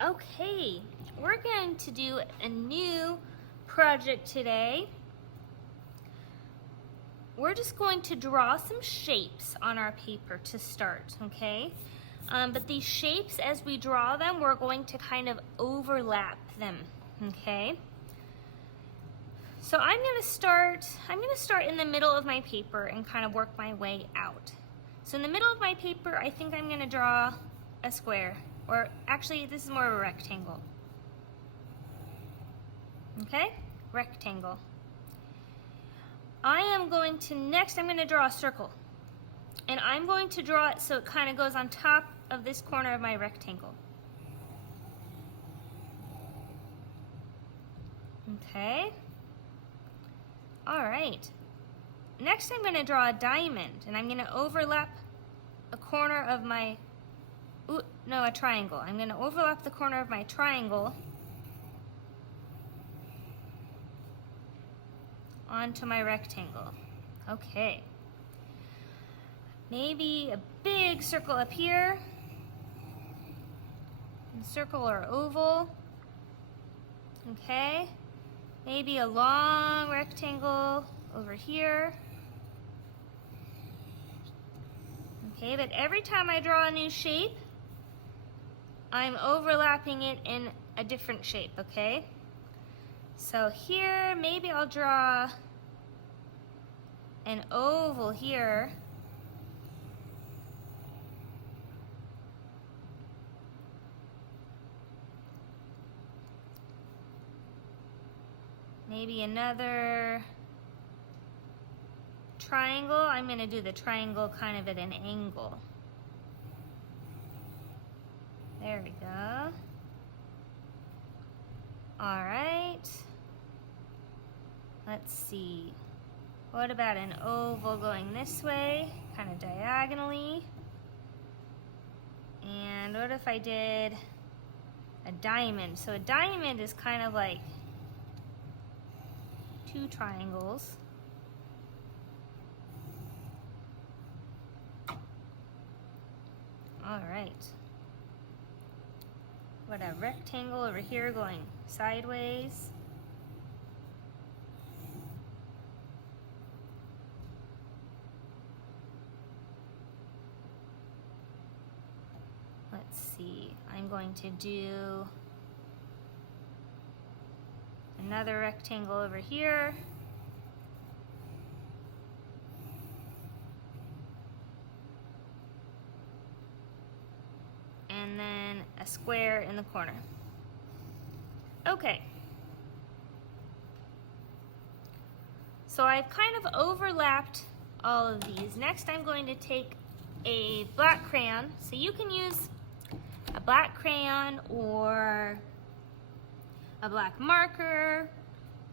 Okay, we're going to do a new project today. We're just going to draw some shapes on our paper to start, okay? But these shapes, as we draw them, we're going to kind of overlap them, okay? So I'm gonna start in the middle of my paper and kind of work my way out. So in the middle of my paper, I think I'm gonna draw a square, or actually this is more of a rectangle. Okay, rectangle. I'm going to draw a circle. And I'm going to draw it so it kind of goes on top of this corner of my rectangle. Okay. All right. Next I'm going to draw a diamond, and I'm going to overlap a corner of my, a triangle. I'm going to overlap the corner of my triangle onto my rectangle. Okay. Maybe a big circle up here, circle or oval. Okay. Maybe a long rectangle over here. Okay, but every time I draw a new shape, I'm overlapping it in a different shape, okay? So here, maybe I'll draw an oval here. Maybe another triangle. I'm going to do the triangle kind of at an angle. There we go. All right. Let's see. What about an oval going this way, kind of diagonally? And what if I did a diamond? So a diamond is kind of like two triangles. All right. What a rectangle over here going sideways. Let's see. I'm going to do another rectangle over here. And then a square in the corner. Okay. So I've kind of overlapped all of these. Next I'm going to take a black crayon. So you can use a black crayon or a black marker,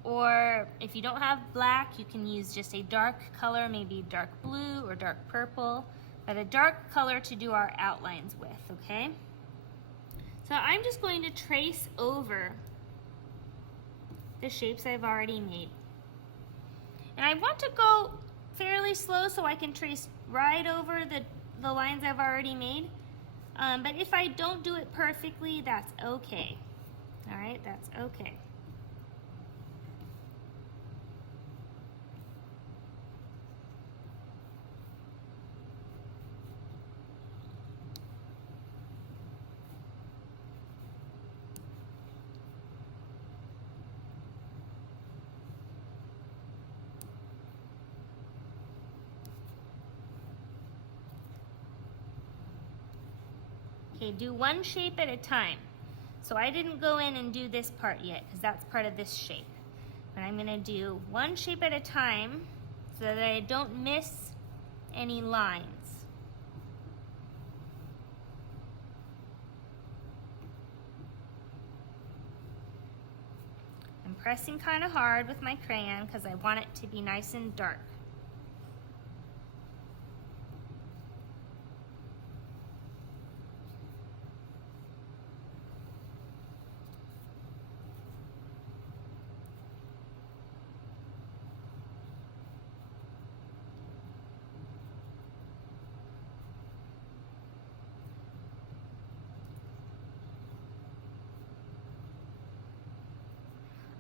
or if you don't have black, you can use just a dark color, maybe dark blue or dark purple, but a dark color to do our outlines with, okay? So I'm just going to trace over the shapes I've already made. And I want to go fairly slow so I can trace right over the lines I've already made. But if I don't do it perfectly, that's okay. All right, that's okay. Okay, do one shape at a time. So I didn't go in and do this part yet because that's part of this shape. But I'm gonna do one shape at a time so that I don't miss any lines. I'm pressing kind of hard with my crayon because I want it to be nice and dark.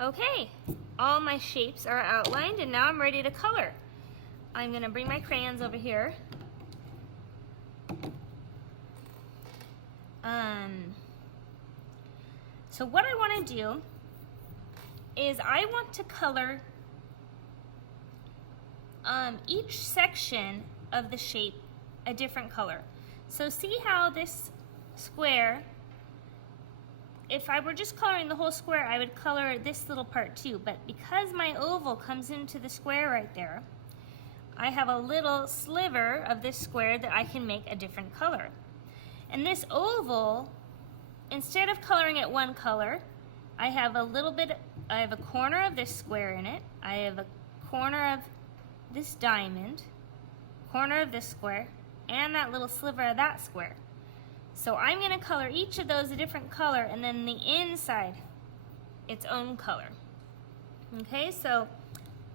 Okay, all my shapes are outlined and now I'm ready to color. I'm gonna bring my crayons over here. So what I want to do is I want to color each section of the shape a different color. So see how this square, if I were just coloring the whole square, I would color this little part too, but because my oval comes into the square right there, I have a little sliver of this square that I can make a different color. And this oval, instead of coloring it one color, I have a corner of this square in it, I have a corner of this diamond, corner of this square, and that little sliver of that square. So I'm going to color each of those a different color, and then the inside its own color. Okay, so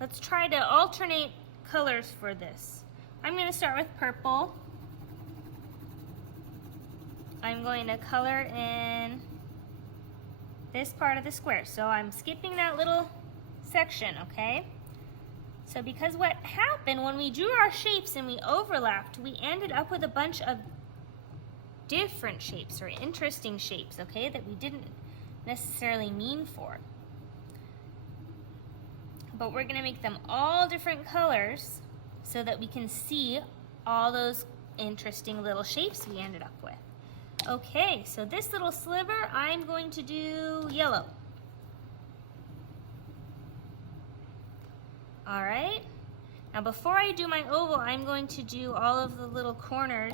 let's try to alternate colors for this. I'm going to start with purple. I'm going to color in this part of the square. So I'm skipping that little section, okay? So because what happened when we drew our shapes and we overlapped, we ended up with a bunch of different shapes or interesting shapes, okay, that we didn't necessarily mean for. But we're gonna make them all different colors so that we can see all those interesting little shapes we ended up with. Okay, so this little sliver, I'm going to do yellow. All right, now before I do my oval, I'm going to do all of the little corners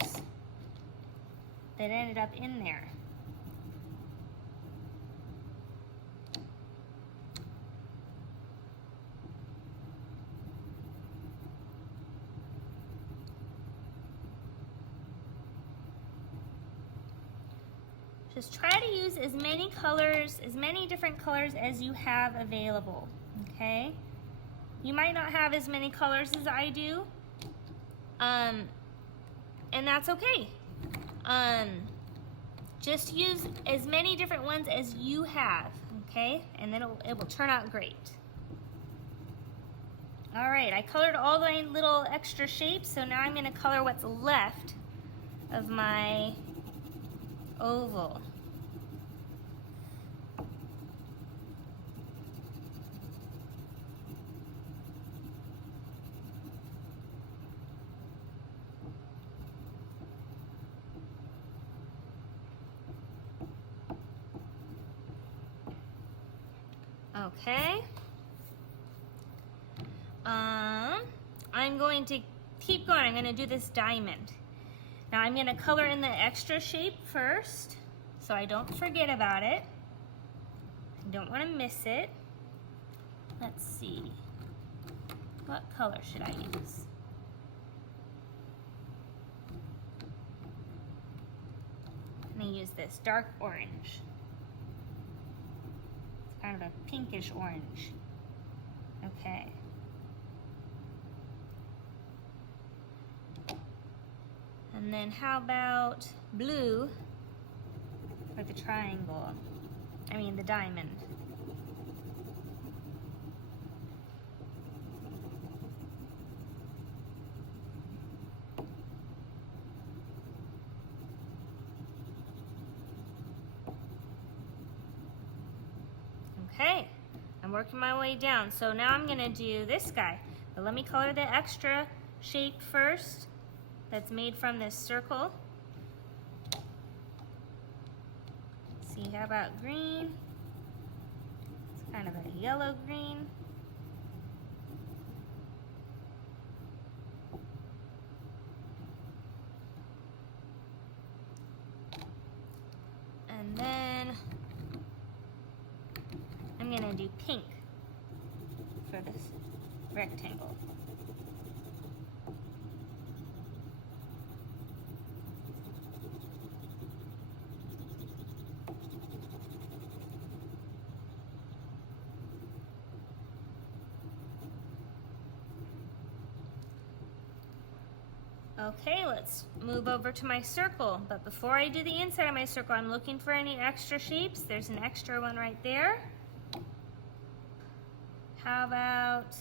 that ended up in there. Just try to use as many colors, as many different colors as you have available, okay? You might not have as many colors as I do, and that's okay. Just use as many different ones as you have, okay? And then it will turn out great. All right, I colored all the little extra shapes, so now I'm gonna color what's left of my oval. Okay. I'm going to keep going. I'm going to do this diamond. Now I'm going to color in the extra shape first so I don't forget about it. I don't want to miss it. Let's see. What color should I use? I'm going to use this dark orange. It's kind of a pinkish orange. Okay. And then how about blue for the triangle? I mean the diamond. Okay, I'm working my way down. So now I'm gonna do this guy. But let me color the extra shape first that's made from this circle. See, how about green? It's kind of a yellow green. And then I'm gonna do pink for this rectangle. Okay, let's move over to my circle. But before I do the inside of my circle, I'm looking for any extra shapes. There's an extra one right there. How about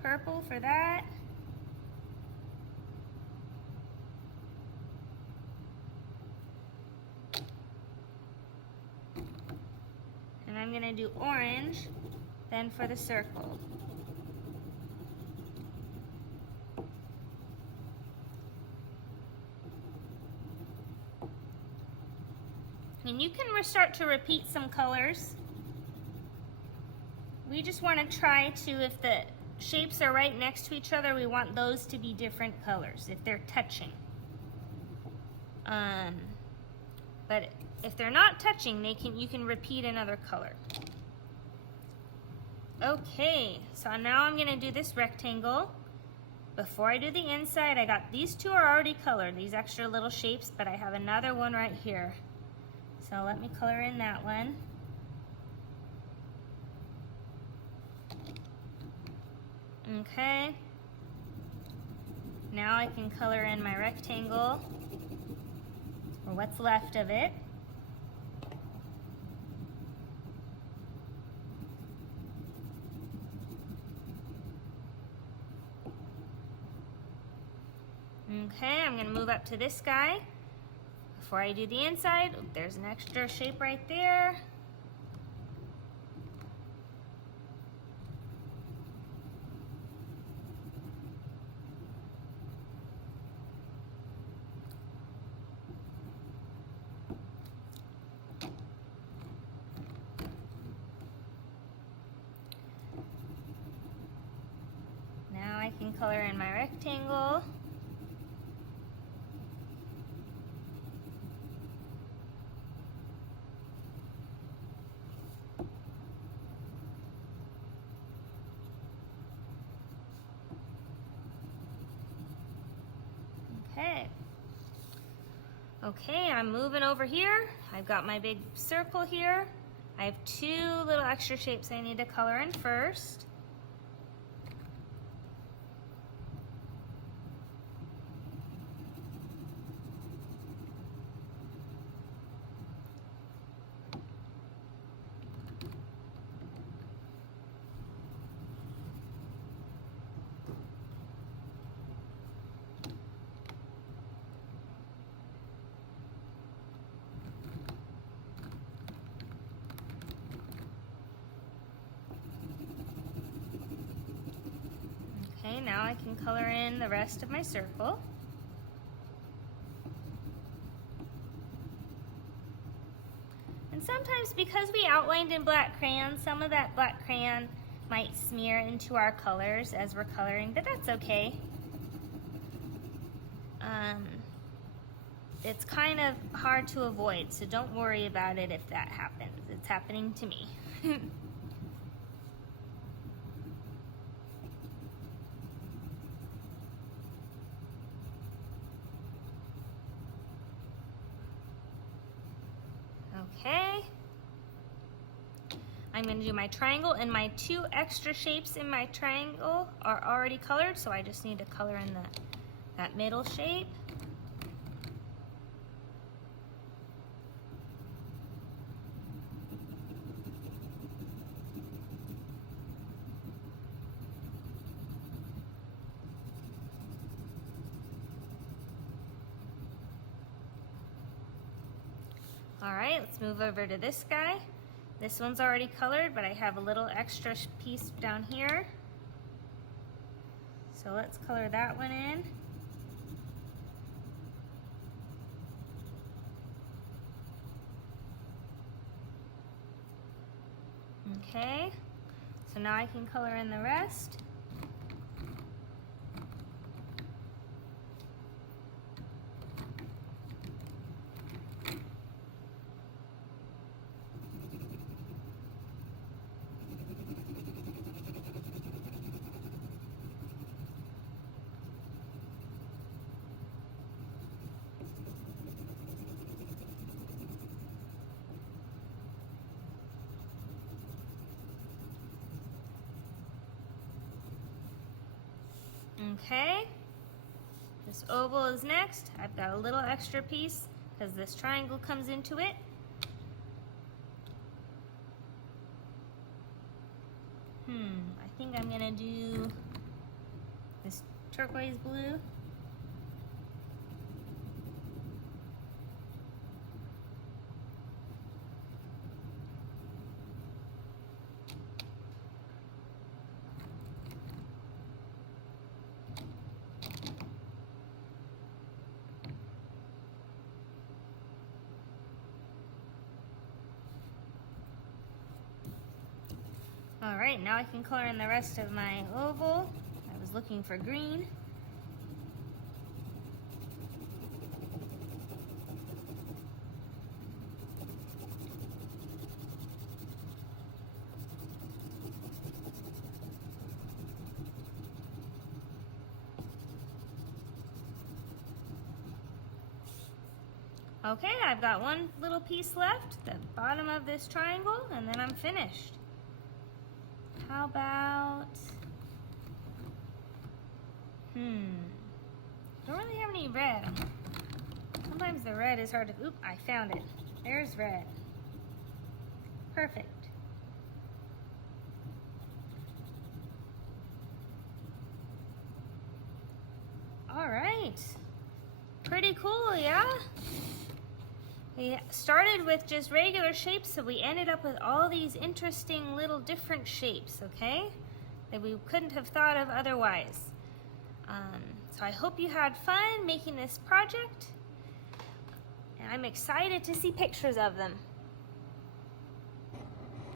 purple for that? And I'm gonna do orange then for the circle. And you can start to repeat some colors. We just want to try to, if the shapes are right next to each other, we want those to be different colors if they're touching. But if they're not touching, you can repeat another color. Okay, so now I'm going to do this rectangle. Before I do the inside, I got these two are already colored, these extra little shapes, but I have another one right here. So let me color in that one. Okay. Now I can color in my rectangle, or what's left of it. Okay, I'm going to move up to this guy. Before I do the inside, there's an extra shape right there. Now I can color in my rectangle. Okay, I'm moving over here. I've got my big circle here. I have two little extra shapes I need to color in first. Okay, now I can color in the rest of my circle. And sometimes because we outlined in black crayon, some of that black crayon might smear into our colors as we're coloring, but that's okay. It's kind of hard to avoid, so don't worry about it if that happens. It's happening to me. Okay. I'm going to do my triangle, and my two extra shapes in my triangle are already colored, so I just need to color in that middle shape. Alright, let's move over to this guy. This one's already colored, but I have a little extra piece down here. So let's color that one in. Okay, so now I can color in the rest. Okay, this oval is next. I've got a little extra piece because this triangle comes into it. I think I'm gonna do this turquoise blue. All right, now I can color in the rest of my oval. I was looking for green. Okay, I've got one little piece left, the bottom of this triangle, and then I'm finished. How about, don't really have any red. Sometimes the red is hard to, oop, I found it. There's red. Perfect. All right. Pretty cool, yeah? We started with just regular shapes, so we ended up with all these interesting little different shapes, okay? That we couldn't have thought of otherwise. So I hope you had fun making this project. And I'm excited to see pictures of them.